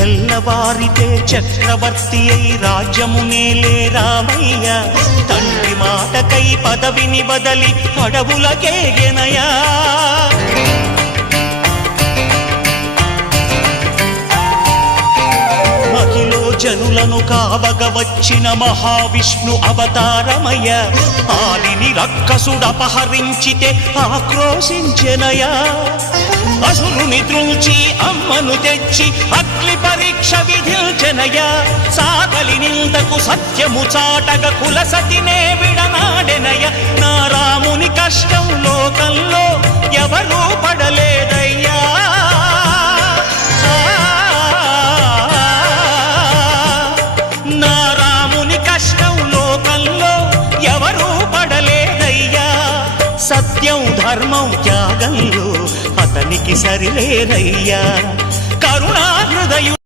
తెల్లవారితే చక్రవర్తి అయి రాజ్యమునేలే రామయ్య తండ్రి మాటకై పదవిని బదలి అడవులకేగెనయా మహిలో జనులను కావగ వచ్చిన మహావిష్ణు అవతారమయ్య ఆలిని రక్కసుడపహరించితే ఆక్రోశించెనయా అసురుని త్రుంచి అమ్మను తెచ్చి అగ్ని పరీక్ష విధించెనయా సాగలి నిందకు సత్యము చాటగ కులసతినే విడనాడెనయ నా రాముని కష్టం లోకంలో ఎవరూ పడలేదయ్యా నా రాముని కష్టం లోకంలో ఎవరూ పడలేదయ్యా సత్యం ధర్మం త్యాగంలో అతనికి సరిలేరయ్యా